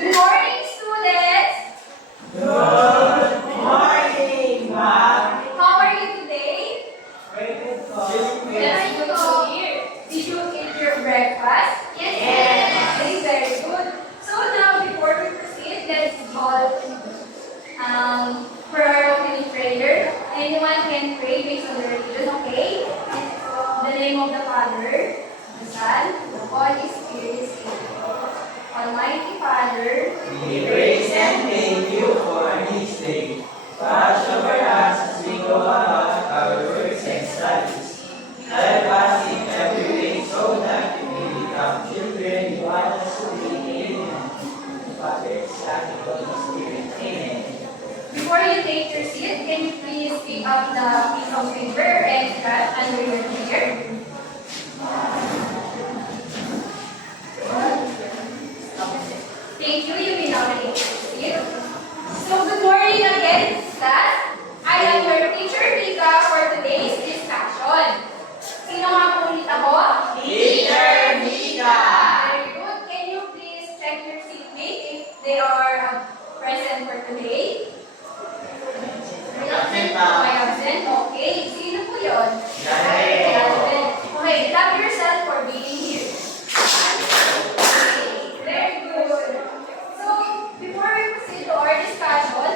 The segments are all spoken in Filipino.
Good morning, students! Good morning, ma'am. How are you today? Very Yes, good to hear. Did you eat your breakfast? Yes. Okay, very good. So now, before we proceed, let's all for our opening prayer. Anyone can pray based on the religion, okay? In the name of the Father, the Son, the Holy Spirit. Almighty Father, We praise and thank you for this day. Watch over us as we go about our works and studies. Help us in every way so that we may become children you want us to be. Amen. Father, Son, and Holy Spirit. Amen. before you take your seat, can you please pick up the piece of paper and cut under your chair? Thank you. You may now take your seat. So, good morning again, class. I am your teacher, Mika, for today's discussion. Sino nga po ulit ako? Teacher Mika. Very good. Can you please check your seatmate if they are present for today? Absent pa. May absent? Okay. Sino po yun? Absent. Okay, love yourself for being here. Okay, very good. So, before we proceed to our discussion,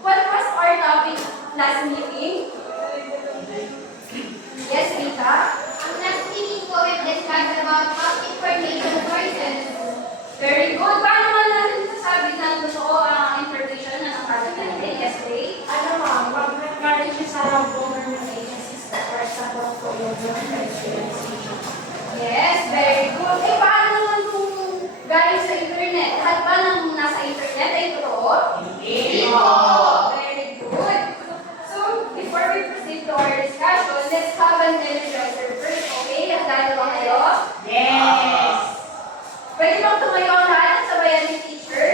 what was our topic last meeting? Yes, Rita? Ang last meeting ko, we discussed about information sources. Very good. Paano nga natin sasabi na totoo ang information na nakalat natin? Yes, Ray? Ano ma'am, pag-manage siya sa government agencies, for example, for your Yes, very good. Eh, paano naman kung galing sa internet? Lahat ba ng nasa internet ay totoo? Hindi Very good. So, before we proceed to our discussion, let's have an energizer first, okay? Handa na ba kayo? Yes. Pwede bang tumayo ang lahat at sabayan ni teacher?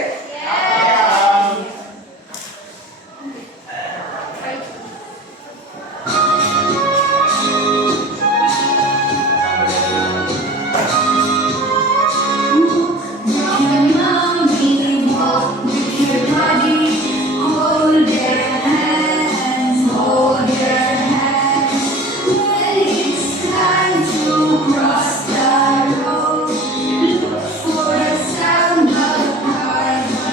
Um, Right. Cross the road, look for the sound of heart.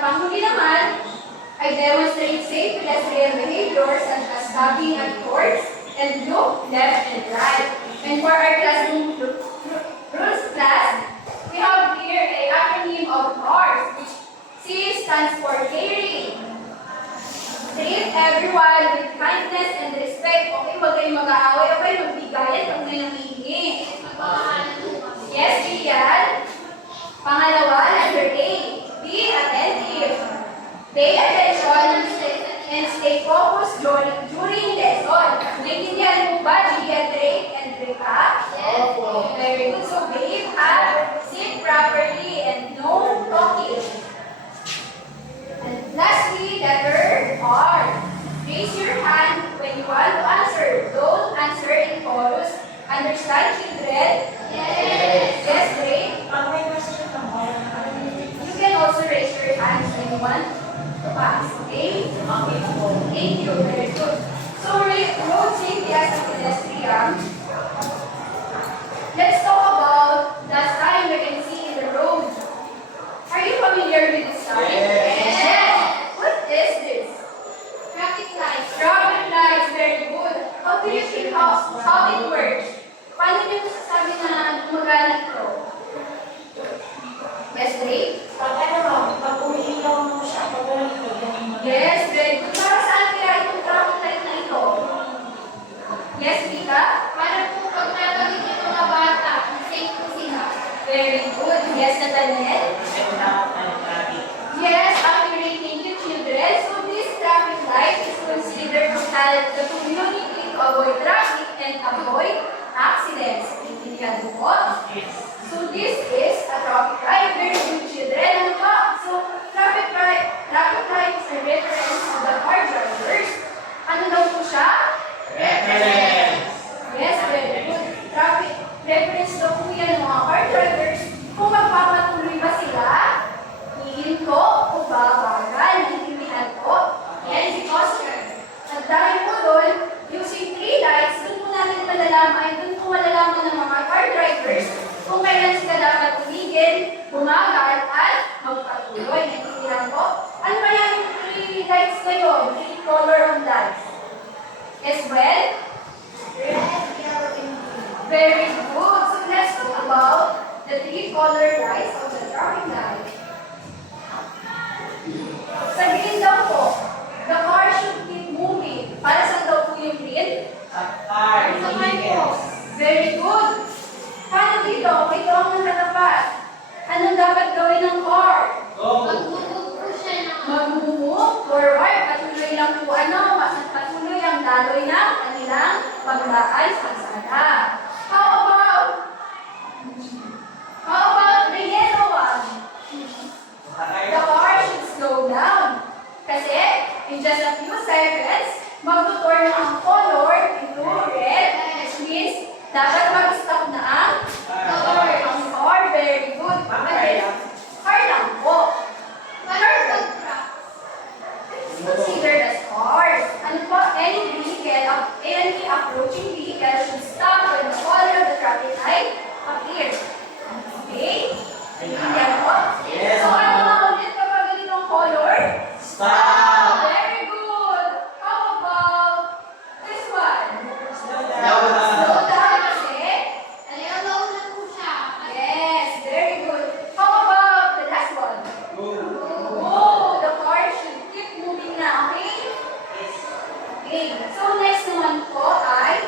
panghuli naman, I demonstrate safe pedestrian behavior such as stopping at doors and look left and right. And for our classroom rules class, we have here a acronym of CARS, which C stands for caring. Treat everyone with kindness and respect. Okay, huwag kayong mag-aaway. Okay, magbigayan pag may nangihingi. Yes, Gian. Pangalawa, letter A. Be attentive. Pay attention and stay focused during lesson. Naintindihan mo ba, Gia, Drake, and Drika? Yes. Very good. So, behave, sit properly, and no talking. And lastly, letter R. Raise your hand when you want to answer. Don't answer in chorus. Understand, children? Yes. Yes, Drake? Pag may question ka mo, You can also raise your hands when you want to pass, okay? Thank you, very good. So, road safety as a pedestrian. Let's talk about the sign we can see in the road. Are you familiar with this sign? Yes. What is this? Traffic lights. Traffic lights, very good. How do you think how it works? Paano niyo sasabi na gumagana ito? Yes, Ray? pag pag umiilaw mo siya, pag walang ito, ganun mo. Yes, very good. Para saan kaya itong traffic light na ito? Yes, Vika? Para po pag nagawin yung mga bata, safe po sila. Very good. Yes, Nathaniel? Yes, accurate. Thank you, children. So this traffic light is considered to help the community to avoid traffic and avoid accidents. Intindihan mo po? So this is a traffic light. Very good, children. Ano ba? So traffic lights are reference to the car drivers. Ano daw po siya? Yes, very good. Traffic reference daw po yan ng mga car drivers. Kung magpapatuloy ba sila, hihinto o babagal, hihintihan po. Yan si Oscar. At dahil po doon, using 3 lights, doon po natin malalaman, doon po malalaman ng mga car drivers kung kailan sila dapat tumigil, bumagal, at magpatuloy. Hihintihan po. Ano kaya yung 3 lights ngayon? 3 color of lights? As well? Very good. So let's talk about the 3 color lights of the traffic light. Sa green daw po, the car should keep moving. Para saan daw po yung green? Very good. Paano dito? Ito ang nakatapat. Anong dapat gawin ng car? Magmumove po siya ng Mag-move forward. Patuloy lang po patuloy ang daloy ng kanilang pagdaan sa kalsada. How about the yellow one? The car should slow down. Kasi, in just a few seconds, magtuturn na ang color into red, which means dapat mag-stop na ang car. Ang car, very good. Car lang po. It's considered as cars. Ano po, any approaching vehicle should stop when the color of the traffic light appears. Okay? Yan po. Yes, So, ano ma'am. nga ulit kapag ganitong color? Stop. Very good. How about this one? Slow down. Slow down kasi. Alayaw na po siya. Yes, very good. How about the last one? Oh, the car should keep moving na, okay? Okay. So, next naman po ay,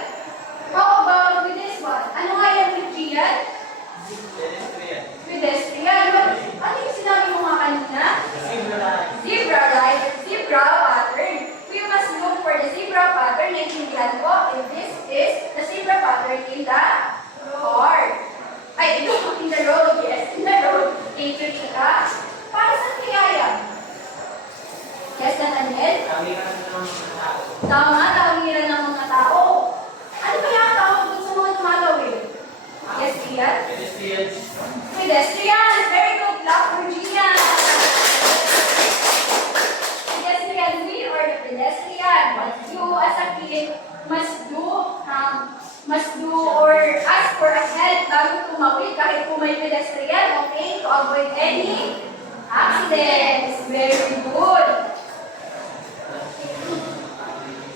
how about with this one? Ano nga yan with Gian? Pedestrian. Ano yung sinabi mo nga kanina? Zebra light, zebra pattern. We must look for the zebra pattern. Naintindihan po, if this is the zebra pattern in the car. Ay, ito, in the road, yes, in the road. Thank you, Chika. Para saan kaya yan? Yes, Nathaniel? Tama, tawiran ng mga tao. Ano kaya ang tawag dun sa mga tumatawid? Yes, Gian? Pedestrian. Very good. Clap for Gian. Pedestrian, we are the pedestrian. But you as a kid must do or ask for a help bago tumawid kahit kung may pedestrian, okay? To avoid any Accidents. Very good.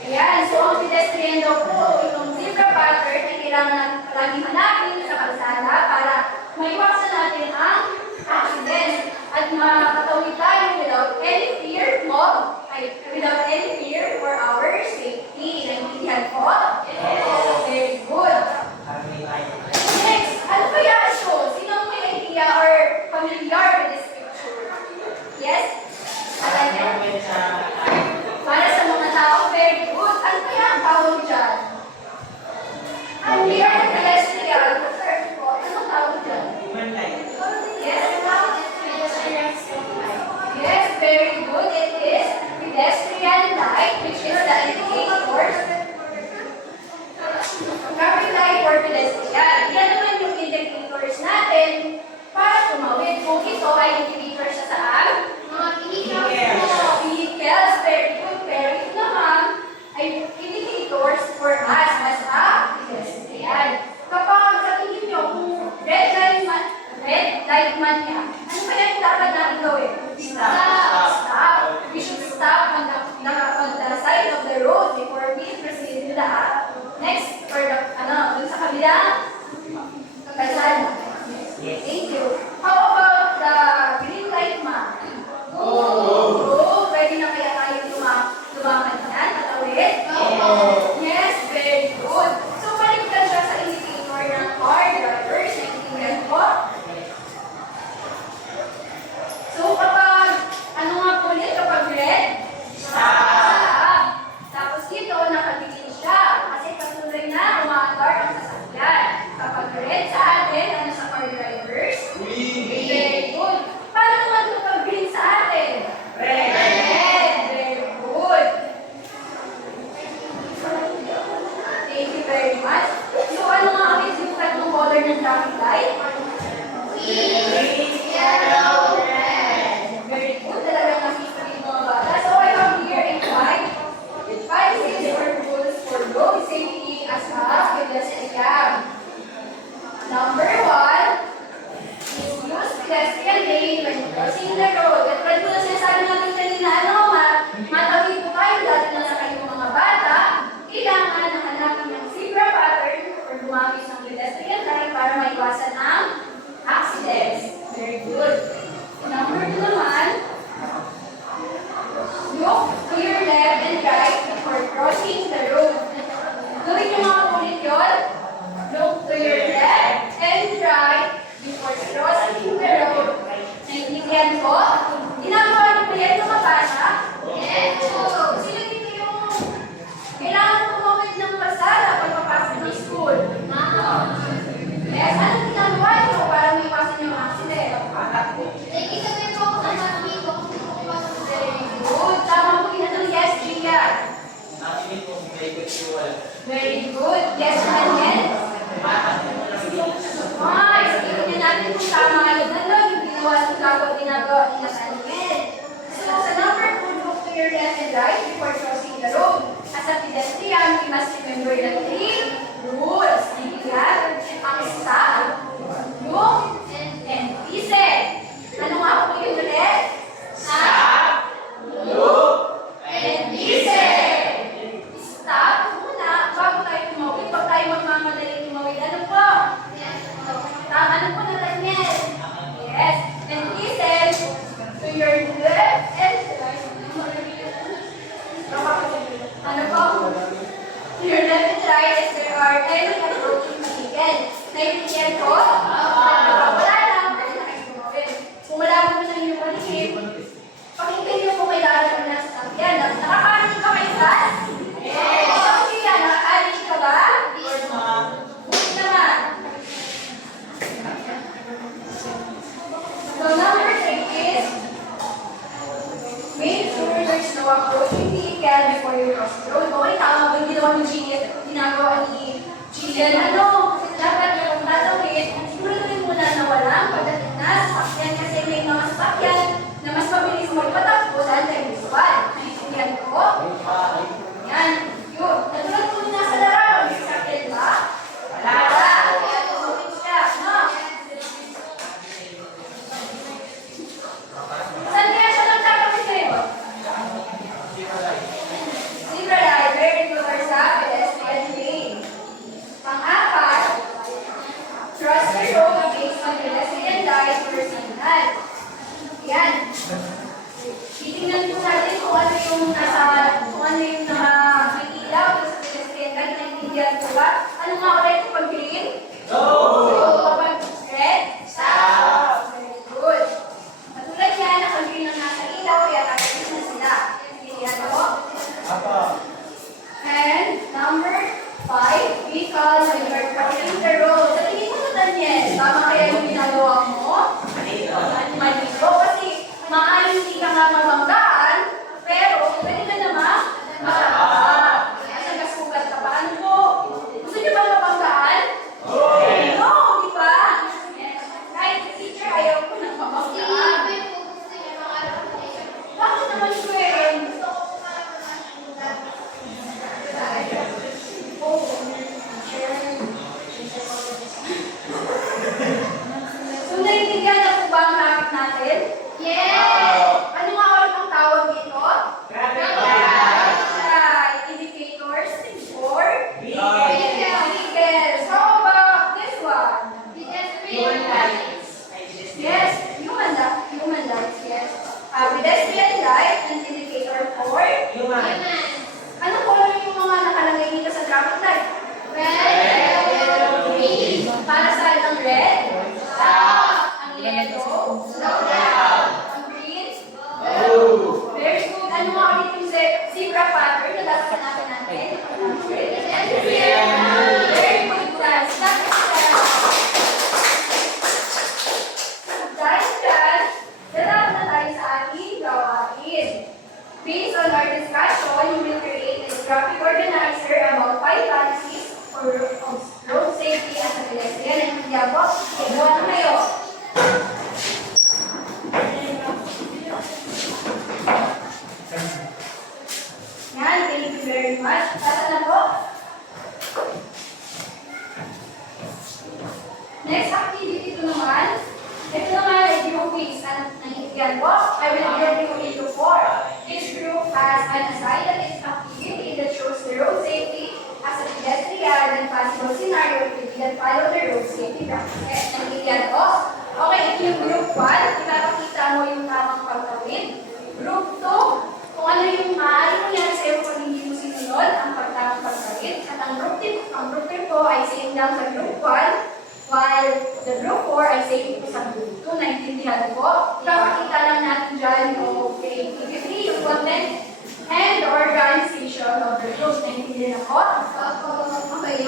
Ayan, so ang pedestrian daw po, itong zebra pattern ay kailangan lagi hanapin sa kalsada para maiwasan natin ang accidents at makatawid tayo without any fear for our safety. Naintindihan po? Very good. Next, ano kaya ito? Sino may idea or familiar with this picture? Yes? Alam niyo? Para sa mga tao, very good. Ano kaya ang tawag dyan? We are the pedestrian. Anong tawag dyan? Yes? Yes, very good. It is pedestrian light, which is the indicator. Traffic light for pedestrian. Yan naman yung indicators natin para tumawid. Kung ito ay indicator siya saan? Mga Vehicles, very good. Pero ito naman ay indicators for us as a pedestrian. Kapag sa tingin nyo, kung red light man niya, ano kaya yung dapat natin gawin? Stop. We should stop on the side of the road before we proceed to the next or dun sa kabilang kalsada. Thank you. How about the green light, ma'am? Pwede na kaya tayo lumaman yan? Matawid? Yes, very good. So, balikan siya sa indicator ng car drivers. Naintindihan po? So, kapag, ano nga po ulit, kapag red? Stop. Tapos dito, nakatingin siya. Kasi patuloy na umaandar ang sasakyan. Kapag red sa atin, ano sa car drivers? Very good. Paano naman kapag green sa atin? Red. Very good. Thank you very much. So, ano nga ulit yung tatlong color ng traffic light? yellow, red. Very good. Talagang nakita yung mga bata. So, I have here a five simple rules for road safety as a pedestrian. Number 1 is use pedestrian lane when crossing the road. At pwede ko na sinasabi natin kanina, matawid po tayo, dati na sa kayong mga bata, kailangan na hanapin ng zebra pattern or gumamit ng pedestrian line para maiwasan ang accidents. Very good. Number 2 naman, look to your left and right before crossing the road. Gawin nyo mga ulit yun. Look to your left and right before crossing the road. Naintindihan po? Ginagawa niyo ba yan mga bata? Yes. Sino dito yung kailangan tumawid ng kalsada pag papasok ng school? Yes, anong ginagawa niyo para maiwasan yung accident? Nag-isabay po ako sa mga amigo kung sino ko pa sa Very good. Tama po yun. Ano? Yes, Gia. Very good. Yes, Daniel. Ay, sabihin natin kung tama yun. Ano yung ginagawa nila sa Daniel? So, sa number 2, look to your left and right before crossing the road. As a pedestrian, we must remember the 3 rules. Naintindihan? Ang stop, look, and listen. Ano nga po yung ulit? Stop, look, and listen. Stop muna bago tayo tumawid. Pag tayo magmamadali tumawid, ano po? Tama na po na Daniel. Yes. And listen to your left and right. Ano po? To your left and right if there are any approaching vehicle. Naintindihan po? Wala lang. Pwede na kayo tumawid. Kung wala mo sa inyong paligid, pakinggan niyo po kailangan ng nasa sakyan. Nakakanin ka kayo sa? Yes. Okay yan. Nakakanin ka ba? Buti naman. So number 3 is make sure there's no approaching vehicle before you cross the road. Okay, tama ba yung ginawa ni ginagawa ni Gian? Dapat yung tatawid, siguro muna na walang pagdating na sasakyan kasi may mga sasakyan na mas mabilis magpatakbo dahil tayo visual. Naintindihan ko? Yan. Yun. Natulad po na sa larawan, may sasakyan ba? Wala. Kaya tumawid siya. No? Naiintindihan na po ba ang topic natin? Yes! Ano nga ulit ang tawag dito? Right. Right. Indicators or Vehicle. vehicles. How about this one? Pedestrian lights. Yes, human lights, yes. Pedestrian light and indicator for. Human. Anong color yung mga nakalagay dito sa traffic light? Red, yellow, green. Para saan ang red? Stop. Ang yellow? Slow down. Ang green? Oh. Very good. Ano nga ulit yung zebra pattern na dapat hanapin natin? Very good, class. That is dahil dyan, lalapit na tayo sa ating gawain. Based on our discussion, you will create a graphic organizer about 5 policies for road safety as a pedestrian and media box. Gawa na kayo. Yan, thank you very much. Tata na po. Next activity ito naman. Ito naman ay group quiz. Yan po, I will group you into 4. Each group has an assigned activity that shows the road safety as a pedestrian and possible scenario activity that follow the road safety practices. Nagigyan po. Okay, ito yung group 1. Ipapakita mo yung tamang pagkawin. Group 2, kung ano yung maaaring mangyari sa'yo kung hindi mo sinunod ang pagtamang pagkawin. At ang group 3 po ay same lang sa group 1, while the group 4 ay same po sa group 2. Naintindihan po. Ipapakita lang natin dyan yung creativity, yung content, and the organization of the group. Naintindihan ako? Okay,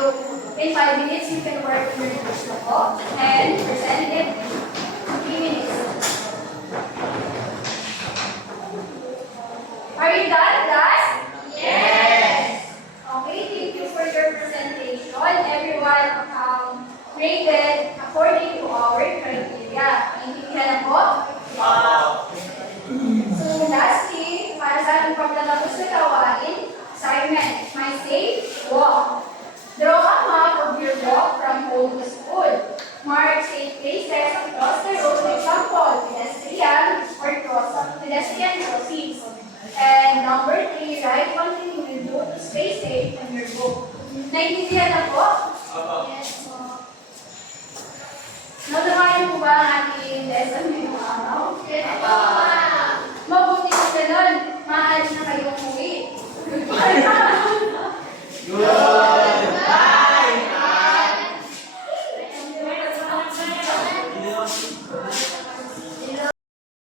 in 5 minutes, you can work in your groups na po and present it in 3 minutes. Are you done, class? Yes! Okay, thank you for your presentation. Everyone graded according to our criteria. Naintindihan na po? So lastly, para sa ating pagtatapos na gawain, assignment, my safe walk. Draw a map of your walk from home to school. Mark safe places across the road, for example, pedestrian or pedestrian crossings. And number 3, write one thing you will do to stay safe in your book. Naintindihan na po? Yes, po. Naunawain mo ba ang ating lesson ngayong araw? Yes, po. Mabuti ko ganun.